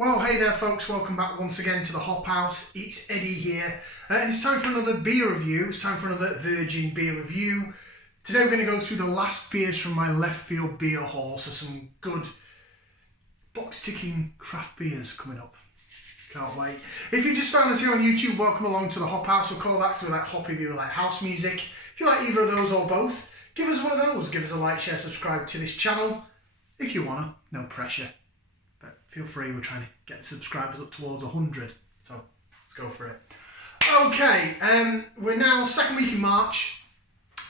Well, hey there folks, welcome back once again to the Hop House. It's Eddie here, and it's time for another beer review. It's time for another Virgin beer review. Today we're going to go through the last beers from my Leftfield Beer Haul, so some good box-ticking craft beers coming up. Can't wait. If you just found us here on YouTube, welcome along to the Hop House. We'll call that because we like hoppy beer, we like house music. If you like either of those or both, give us one of those. Give us a like, share, subscribe to this channel. If you want to, no pressure. But feel free, we're trying to get the subscribers up towards 100. So let's go for it. Okay, we're now second week in March,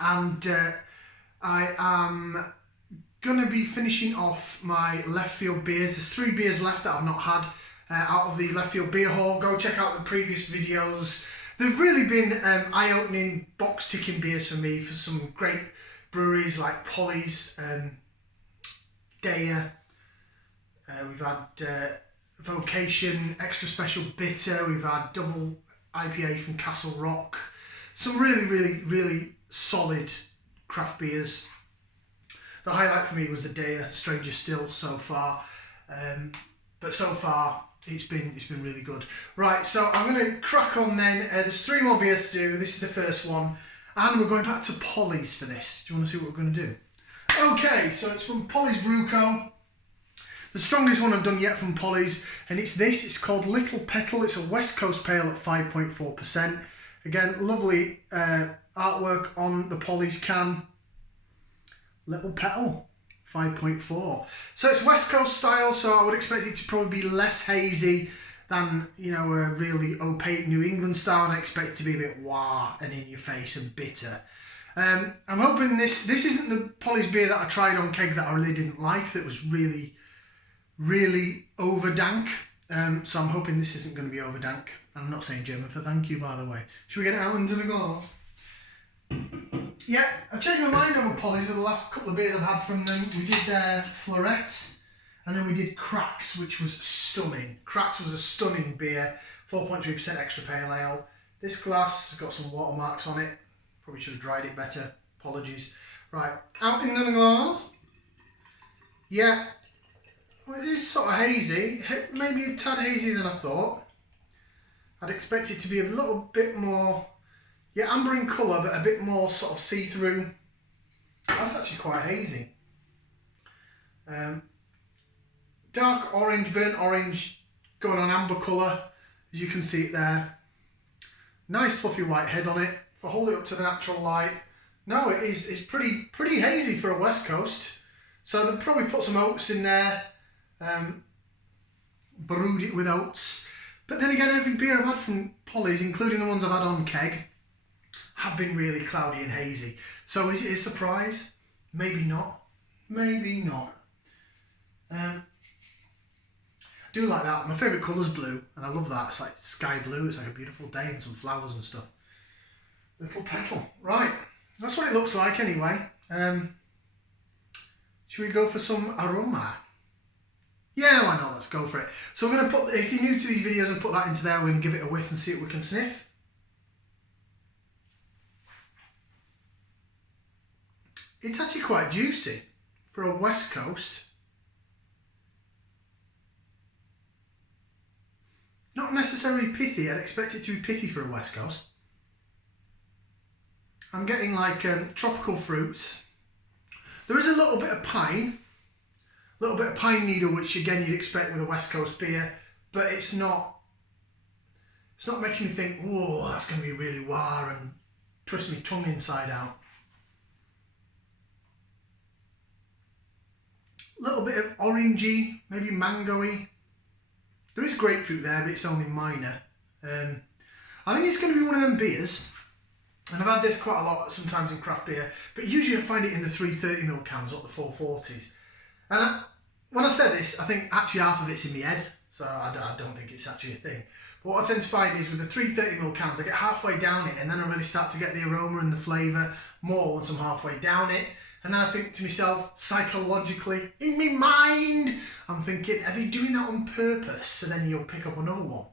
and I am going to be finishing off my Leftfield beers. There's 3 beers left that I've not had out of the Leftfield Beer Haul. Go check out the previous videos. They've really been eye-opening, box-ticking beers for me for some great breweries like Polly's, Daya. We've had Vocation, Extra Special Bitter. We've had Double IPA from Castle Rock. Some really solid craft beers. The highlight for me was the Daya Stranger Still so far. But so far, it's been really good. Right, so I'm going to crack on then. There's 3 more beers to do. This is the first one. And we're going back to Polly's for this. Do you want to see what we're going to do? Okay, so it's from Polly's Brew Co. The strongest one I've done yet from Polly's, and it's this. It's called Little Petal. It's a West Coast Pale at 5.4%. Again, lovely artwork on the Polly's can. Little Petal, 5.4. So it's West Coast style, so I would expect it to probably be less hazy than, you know, a really opaque New England style, and I expect it to be a bit wah and in your face and bitter. I'm hoping this isn't the Polly's beer that I tried on keg that I really didn't like, that was really over dank. So I'm hoping this isn't going to be over dank. I'm not saying German for thank you, by the way. Should we get it out into the glass? Yeah, I've changed my mind over Polly's over the last couple of beers I've had from them. We did Florets, and then we did Cracks, which was stunning. Cracks was a stunning beer, 4.3% extra pale ale. This glass has got some watermarks on it. Probably should have dried it better. Apologies. Right, out into the glass. Yeah. Well, it is sort of hazy, maybe a tad hazy than I thought. I'd expect it to be a little bit more, amber in colour, but a bit more sort of see-through. That's actually quite hazy. Dark orange, burnt orange, going on amber colour, as you can see it there. Nice fluffy white head on it. If I hold it up to the natural light, no, it's pretty hazy for a West Coast. So they'll probably put some oats in there. Brewed it with oats, but then again, every beer I've had from Polly's, including the ones I've had on keg, have been really cloudy and hazy. So is it a surprise? Maybe not. Maybe not. I do like that. My favourite colour's blue, and I love that. It's like sky blue. It's like a beautiful day and some flowers and stuff. Little Petal. Right, that's what it looks like anyway. Should we go for some Aroma? Yeah, why not? Let's go for it. So we're going to put, if you're new to these videos, I'm going to put that into there. We're going to give it a whiff and see what we can sniff. It's actually quite juicy for a West Coast. Not necessarily pithy. I'd expect it to be pithy for a West Coast. I'm getting like tropical fruits. There is a little bit of pine. A little bit of pine needle, which again you'd expect with a West Coast beer, but it's not making me think, whoa, that's going to be really wah and twist my tongue inside out. A little bit of orangey, maybe mangoey. There is grapefruit there, but it's only minor. I think it's going to be one of them beers, and I've had this quite a lot sometimes in craft beer, but usually I find it in the 330ml cans, not the 440s. And when I said this, I think actually half of it's in my head, so I don't think it's actually a thing. But what I tend to find is with the 330ml cans, I get halfway down it, and then I really start to get the aroma and the flavour more once I'm halfway down it. And then I think to myself, psychologically, in my mind, I'm thinking, are they doing that on purpose? So then you'll pick up another one.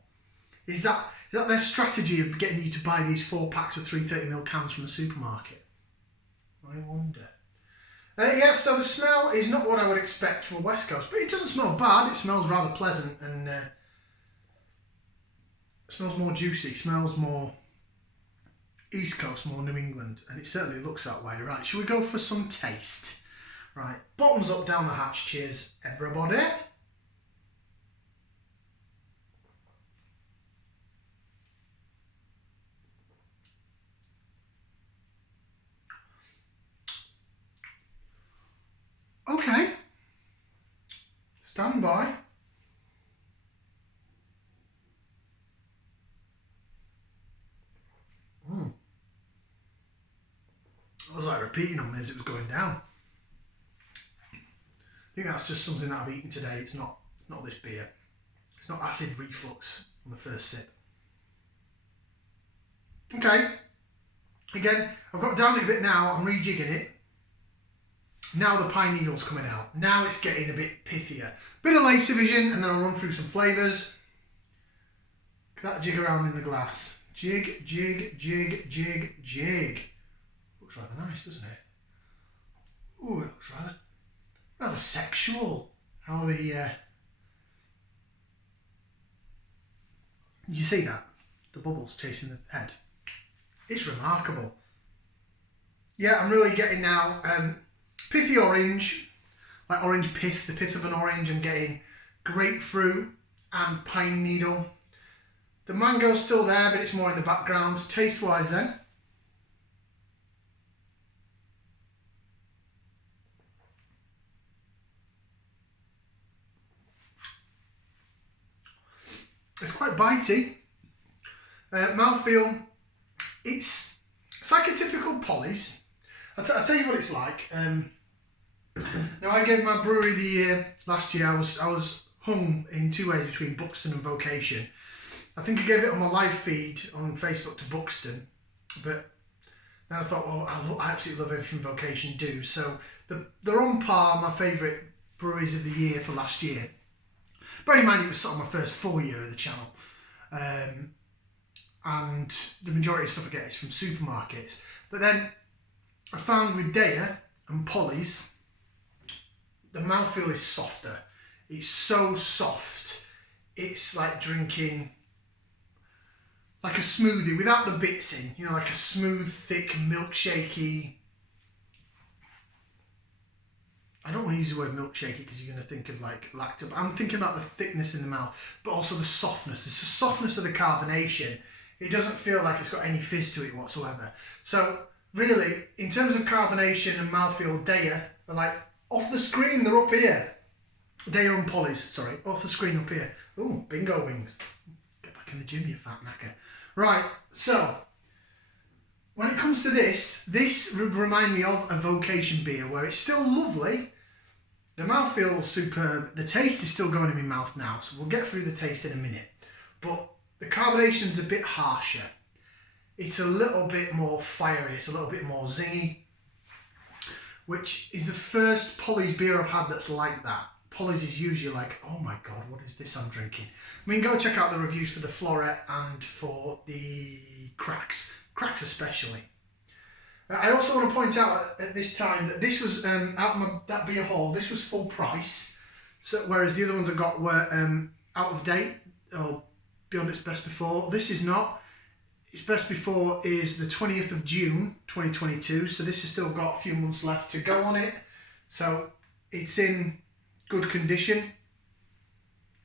Is that their strategy of getting you to buy these 4 packs of 330ml cans from the supermarket? I wonder. Yeah, so the smell is not what I would expect from a West Coast, but it doesn't smell bad. It smells rather pleasant and it smells more juicy, smells more East Coast, more New England, and it certainly looks that way. Right, should we go for some taste? Right, bottoms up, down the hatch. Cheers, everybody. Okay. Stand by. I was like repeating on me as it was going down. I think that's just something that I've eaten today. It's not this beer. It's not acid reflux on the first sip. Okay. Again, I've got down it a bit now. I'm rejigging it. Now the pine needle's coming out. Now it's getting a bit pithier. Bit of laser vision, and then I'll run through some flavours. Look at that jig around in the glass. Jig, jig, jig, jig, jig. Looks rather nice, doesn't it? Ooh, it looks rather sexual. How the did you see that? The bubbles chasing the head. It's remarkable. Yeah, I'm really getting now pithy orange, like orange pith, the pith of an orange. I'm getting grapefruit and pine needle. The mango's still there, but it's more in the background. Taste-wise then. It's quite bitey. Mouthfeel, it's like a typical Polly's. I'll tell you what it's like. Now I gave my brewery the year last year. I was hung in 2 ways between Buxton and Vocation. I think I gave it on my live feed on Facebook to Buxton, but then I thought, well, I absolutely love everything Vocation do. So they're on par, my favourite breweries of the year for last year. Bear in mind, it was sort of my first full year of the channel. And the majority of stuff I get is from supermarkets. But then I found with Daya and Polly's, the mouthfeel is softer. It's so soft. It's like drinking like a smoothie without the bits in. You know, like a smooth, thick, milkshakey. I don't want to use the word milkshakey because you're going to think of like lacto. I'm thinking about the thickness in the mouth, but also the softness. It's the softness of the carbonation. It doesn't feel like it's got any fizz to it whatsoever. So really, in terms of carbonation and mouthfeel, Daya are like off the screen. They're up here. Daya and Polly's, sorry, off the screen up here. Ooh, bingo wings. Get back in the gym, you fat knacker. Right, so when it comes to this would remind me of a Vocation beer where it's still lovely. The mouthfeel is superb. The taste is still going in my mouth now, so we'll get through the taste in a minute. But the carbonation's a bit harsher. It's a little bit more fiery. It's a little bit more zingy, which is the first Polly's beer I've had that's like that. Polly's is usually like, oh my God, what is this I'm drinking? I mean, go check out the reviews for the Floret and for the Cracks. Cracks especially. I also want to point out at this time that this was that beer haul. This was full price, so whereas the other ones I got were out of date or beyond its best before. This is not. Its best before is the 20th of June 2022. So this has still got a few months left to go on it. So it's in good condition.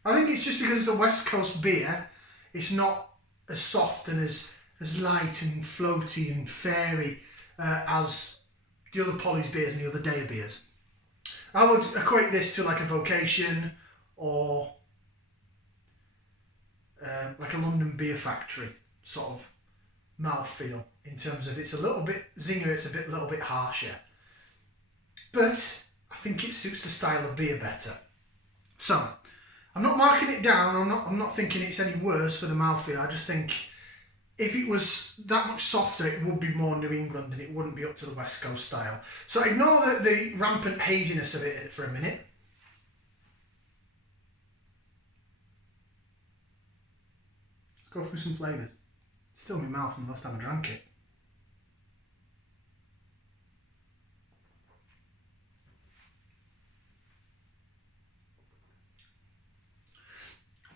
I think it's just because it's a West Coast beer. It's not as soft and as light and floaty and fairy as the other Polly's beers and the other Daya beers. I would equate this to like a Vocation or like a London Beer Factory sort of mouthfeel in terms of it's a little bit zinger, it's a little bit harsher. But I think it suits the style of beer better. So I'm not marking it down. I'm not thinking it's any worse for the mouthfeel. I just think if it was that much softer, it would be more New England and it wouldn't be up to the West Coast style. So ignore the rampant haziness of it for a minute. Let's go through some flavours. It's still in my mouth from the last time I drank it.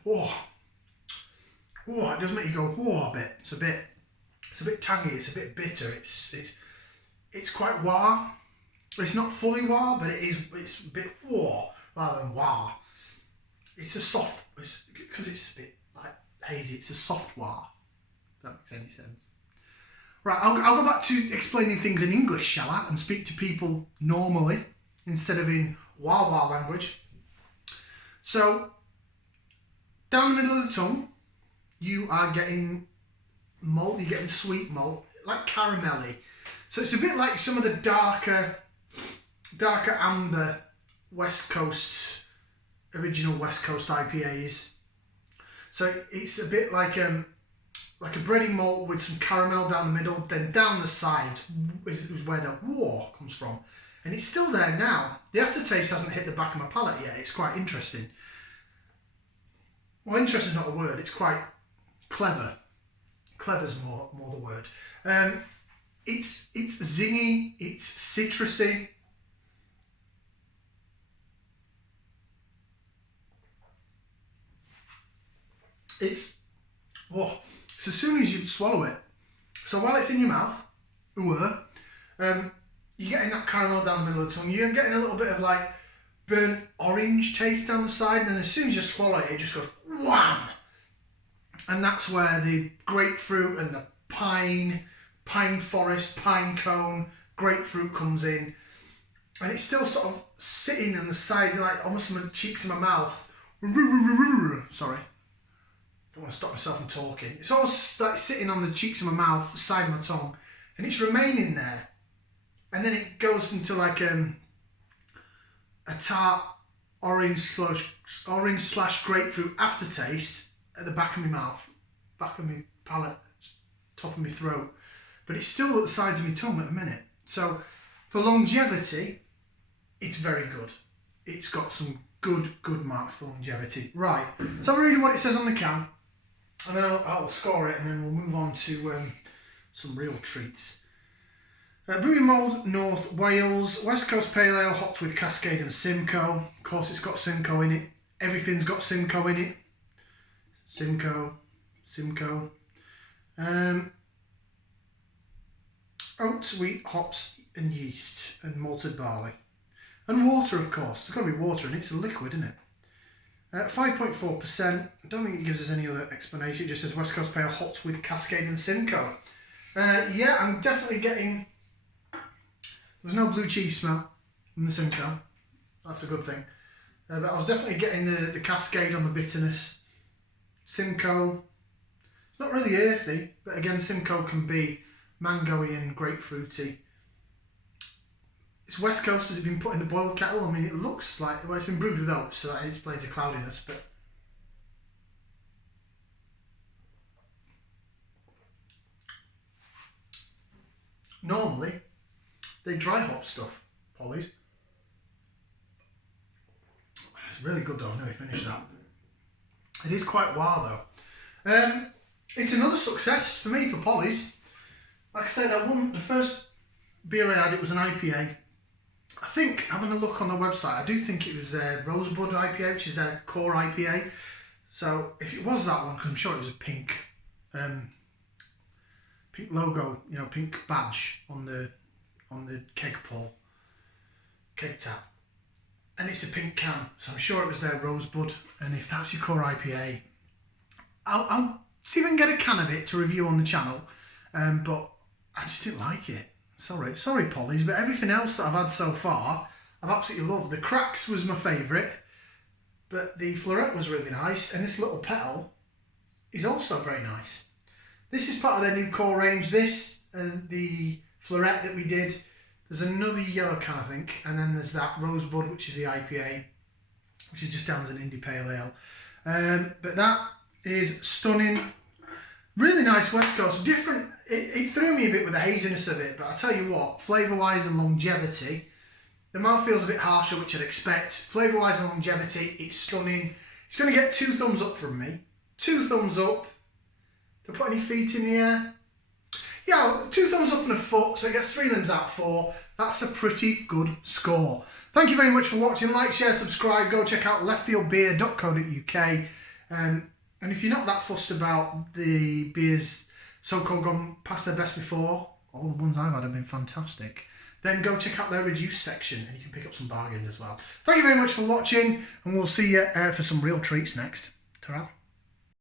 it does make you go a bit. It's a bit tangy. It's a bit bitter. It's quite wah. It's not fully wah, but it's a bit wah rather than wah. It's a soft. Because it's a bit like hazy. It's a soft wah. If that makes any sense. Right, I'll go back to explaining things in English, shall I? And speak to people normally instead of in wah language. So, down the middle of the tongue, you are getting malt, you're getting sweet malt, like caramelly. So it's a bit like some of the darker amber original West Coast IPAs. So it's a bit like a breading malt with some caramel down the middle, then down the sides is where the war comes from. And it's still there now. The aftertaste hasn't hit the back of my palate yet. It's quite interesting. Well, interesting is not the word. It's quite clever. Clever's more the word. It's zingy. It's citrusy. It's as soon as you swallow it. So while it's in your mouth, you're getting that caramel down the middle of the tongue. You're getting a little bit of like burnt orange taste down the side, and then as soon as you swallow it, it just goes wham! And that's where the grapefruit and the pine forest, pine cone, grapefruit comes in. And it's still sort of sitting on the side, like almost on the cheeks of my mouth. Sorry. Don't want to stop myself from talking. It's almost like sitting on the cheeks of my mouth, the side of my tongue, and it's remaining there. And then it goes into like a tart orange slash grapefruit aftertaste at the back of my mouth, back of my palate, top of my throat. But it's still at the sides of my tongue at the minute. So for longevity, it's very good. It's got some good marks for longevity. Right, so have a read of what it says on the can, and then I'll score it, and then we'll move on to some real treats. Brew in Mould, North Wales, West Coast Pale Ale, hopped with Cascade and Simcoe. Of course, it's got Simcoe in it. Everything's got Simcoe in it. Simcoe. Oats, wheat, hops, and yeast, and malted barley. And water, of course. There's got to be water in it. It's a liquid, isn't it? 5.4%. I don't think it gives us any other explanation. It just says West Coast Pale, hopped with Cascade and Simcoe. Yeah, I'm definitely getting... There's no blue cheese smell in the Simcoe. That's a good thing. But I was definitely getting the Cascade on the bitterness. Simcoe, it's not really earthy, but again, Simcoe can be mangoey and grapefruity. It's West Coast. Has it been put in the boiled kettle? I mean, it looks like, well, it's been brewed with oats, so that explains the cloudiness, but... Normally, they dry hop stuff, Polly's. It's really good though, I've nearly finished that. It is quite wild though. It's another success for me for Polly's. Like I said, the first beer I had, it was an IPA. I think, having a look on the website, I do think it was their Rosebud IPA, which is their core IPA. So if it was that one, because I'm sure it was a pink logo, pink badge on the keg tap, and it's a pink can, so I'm sure it was their Rosebud. And if that's your core IPA, I'll see if I can get a can of it to review on the channel. But I just didn't like it. Sorry, Polly's, but everything else that I've had so far, I've absolutely loved. The Cracks was my favourite, but the Fleurette was really nice, and this Little Petal is also very nice. This is part of their new core range. This and the Fleurette that we did. There's another yellow can, I think, and then there's that Rosebud, which is the IPA, which is just down as an indie pale ale. But that is stunning. Really nice West Coast. Different. It threw me a bit with the haziness of it, but I tell you what, flavour-wise and longevity, the mouthfeel's a bit harsher, which I'd expect. Flavour-wise and longevity, it's stunning. It's going to get 2 thumbs up from me. 2 thumbs up. Do I put any feet in the air? Yeah, 2 thumbs up and a foot, so it gets 3 limbs out of 4. That's a pretty good score. Thank you very much for watching. Like, share, subscribe. Go check out leftfieldbeer.co.uk. And if you're not that fussed about the beers so-called gone past their best before, all the ones I've had have been fantastic, then go check out their reduced section and you can pick up some bargains as well. Thank you very much for watching, and we'll see you for some real treats next. Ta-ra.